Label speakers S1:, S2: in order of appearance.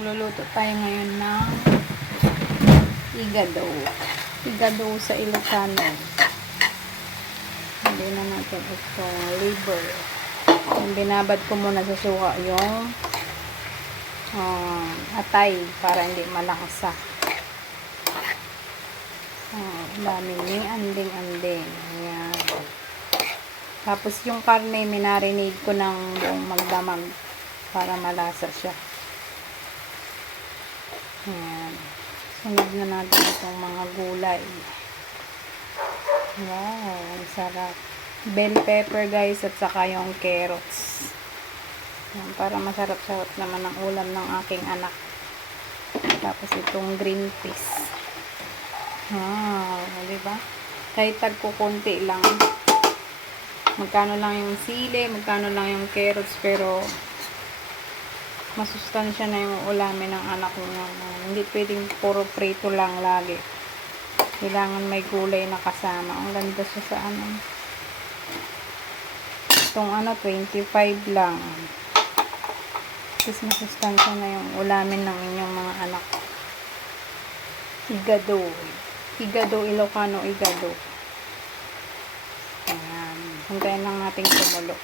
S1: Magluluto tayo ngayon ng igado. Igado sa Ilocano. Hindi na natin ito liver. Yung binabad ko muna sa suka yung um, atay para hindi malakasa. Oh, daming ning anding-anding. Ayan. Tapos yung karne, minarinade ko ng buong magdamag para malasa siya. Ayan. Sunod na natin itong mga gulay. Wow, sarap. Bell pepper guys at saka yung carrots. Ayan, para masarap-sarap naman ang ulam ng aking anak. Tapos itong green peas. Wow, di ba? Kahit tagko konti lang. Magkano lang yung sili, magkano lang yung carrots, pero masustansya na yung ulamin ng anak ko na hindi pwedeng puro prito lang lagi. Kailangan may gulay na kasama. Ang ganda siya sa ano. Itong ano, 25 lang. Tapos masustansya na yung ulamin ng inyong mga anak. Igado. Igado, Ilocano, igado. Ayan. Hintayin lang natin kumulo.